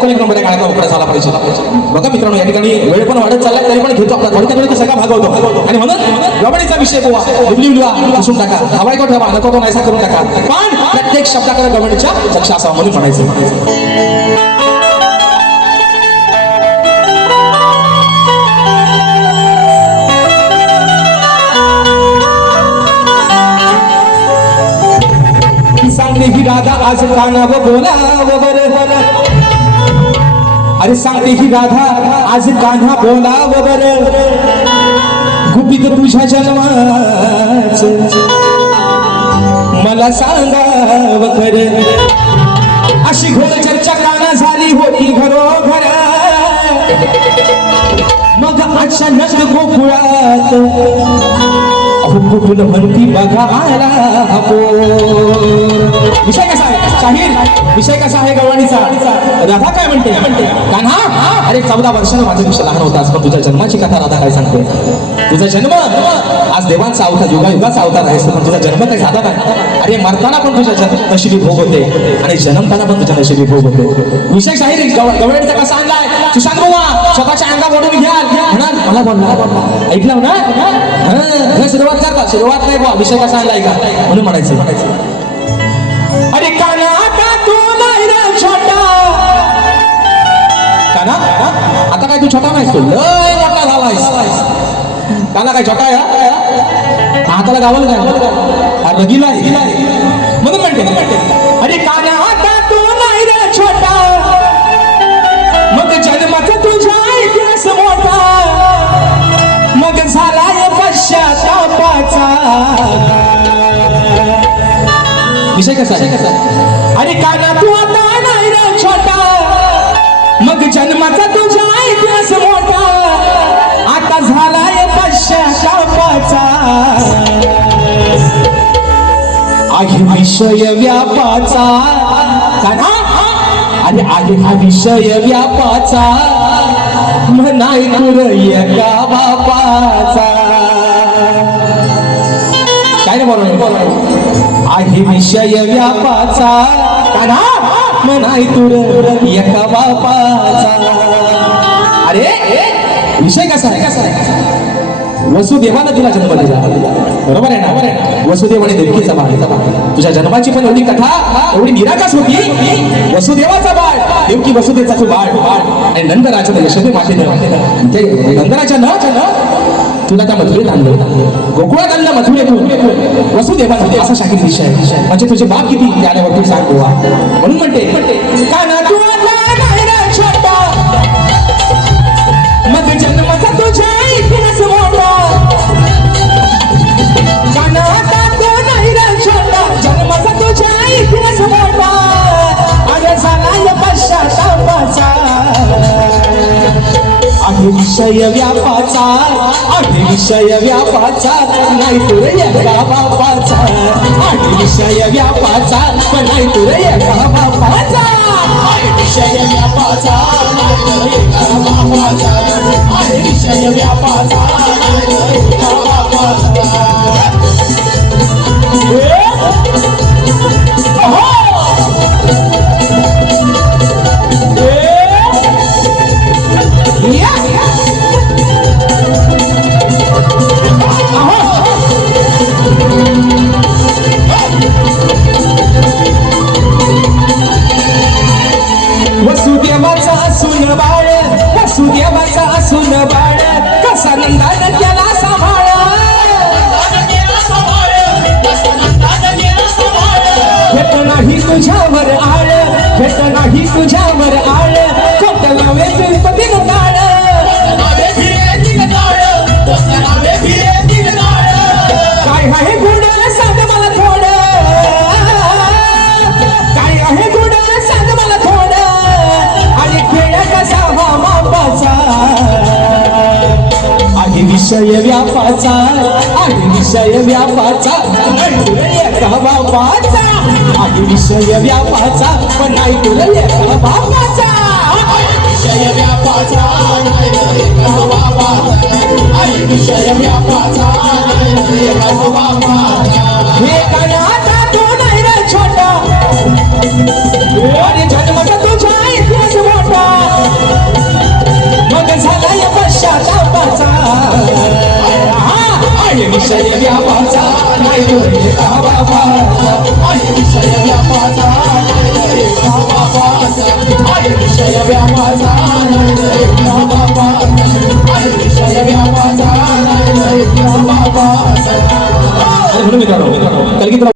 एक नंबर काळाचा उकडा झाला पाहिजे. बघा मित्रांनो, या ठिकाणी वेळ पण वाढत चाललाय, तरी पण घेतो आपला थोड्या वेळेचा सगळा भाग होतो. आणि म्हणून गवडीचा विषय पोवा लिबलिबला पुसून टाका, हवाई को ठेवा, नको तो नाहीसा करून टाका, पण प्रत्येक शब्दाकडे गवडीच्या लक्ष असावं म्हणून म्हणायचं. सांगते ही राधा आज कानाव बोलाव बर, अरे सांगते ही राधा आज कान्हा बोलाव बर, गुपित तुझ्या जन्माच मला सांगाव खर. अशी घोर चर्चा काना झाली होती घरोघर, मग अचानक गोकुळात कुठून म्हणती बघा आला पोर. विषय कसा आहे शाहीर, विषय कसा आहे गवळणीचा. राधा काय म्हणते, कान्हा अरे 14 वर्षानं माझ्यापेक्षा लहान होतास, पण तुझ्या जन्माची कथा राधा काय सांगते. तुझा जन्म आज देवांचा अवतार, युगायुगाचा अवतार आहेस, पण तुझा जन्म काही साधा नाही. अरे मरताना पण तुझ्या नशिबी भोग होते आणि जन्मताना पण तुझ्या नशिबी भोग होते. विषय शाहीर गवळणीचा कसा आणलाय. सुशांत बुवा स्वतःच्या अंगा ओढून घ्याल म्हणा, मला बोल ऐकलं ना, सुरुवात करता, सुरुवात नाही बुवा, विषय कसा आणलाय का म्हणून म्हणायचं. अरे काना आता तू नाही रे छोटा, काना आता काय तू छोटा नाहीस, तू लय मोठा झालायस. काना काय छोटा आहे, हाताला गावल काय रगीला म्हणून म्हणते. अरे काना आता तू नाही रे छोटा, मग जन्माचा तुझा इतिहास मोठा, मग झालाय पश्चातापाचा. विषय कसा आहे. अरे काना तू आता नाही रे छोटा, मग जन्माचा तुझा इतिहास मोठा, आता झालाय पश्चातापाचा. आहे विषय व्यापाचा, काना अरे आहे हा विषय व्यापाचा, म्हणाय तुर एका बापाचा. काय नाही बरोबर आहे विषय व्यापाचा, काना म्हणाय तुर एका बापाचा. अरे विषय कसा आहे. वसुदेवानं तुला जन्म दिला, बरोबर आहे ना. वसुदेव आणि देवकीचा बाळ, तुझ्या जन्माची पण एवढी कथा एवढी निराकाश होती. वसुदेवाचा बाळ, देवकी वसुदेवाचा तू बाळ, आणि नंदराजा यशोदे मातेने नंदराजा न तुला त्या मथुरेत आणलं, गोकुळात आणलं मथुरेतून. वसुदेवाचा असा शाहीर विषय आहे. म्हणजे तुझे बाप किती त्यावर तू सांग बुवा. म्हणून म्हणते काना तू नाही रे छोटा, मग जन्माचा तुझा इतिहास मोठा, काना आता तू नाही रे छोटा, जन्माचा तुझा इतिहास मोठा, अरे झालाय पश्चातापाचा. आहे विषय व्यापाचा, आहे विषय व्यापाचा, नाही तुर एका बापाचा. आहे विषय व्यापाचा, नाही तुर एका बापाचा. आहे विषय व्यापाचा, नाही तुर एका बापाचा. आहे विषय व्यापाचा, नाही तुर एका बापाचा. वसुदेवाचा असून बाळ, वसुदेवाचा असून बाळ, कसा नंदान केला सांभाळ. भेट नाही तुझ्यावर आळ, भेट नाही तुझ्यावर आळ, कोटला वेचून पती गाळ. काय आहे गुड सांग मला थोडं, काय आहे गुड सांग मला थोडं, आणि खेळ कसा हा मापाचा. आहे विषय व्यापाचा, आहे विषय व्यापाचा, एका बापाचा. आहे विषय व्यापाचा, पण नाही तुला एका बापाचा. विषय व्यापाचा, एका बापाचा. आहे विषय व्यापाचा, एका बापाचा. हे काना आता तू नाही रे छोटा, अरे जन्माचा तुझा इतिहास मोठा, विषय व्यापाचा नाही तो एका बापाचा आहे विषय व्यापाचा नाही तो एका बापाचा आहे विषय व्यापाचा नाही तो एका बापाचा आहे विषय व्यापाचा नाही तो एका बापाचा. म्हणून मित्रांनो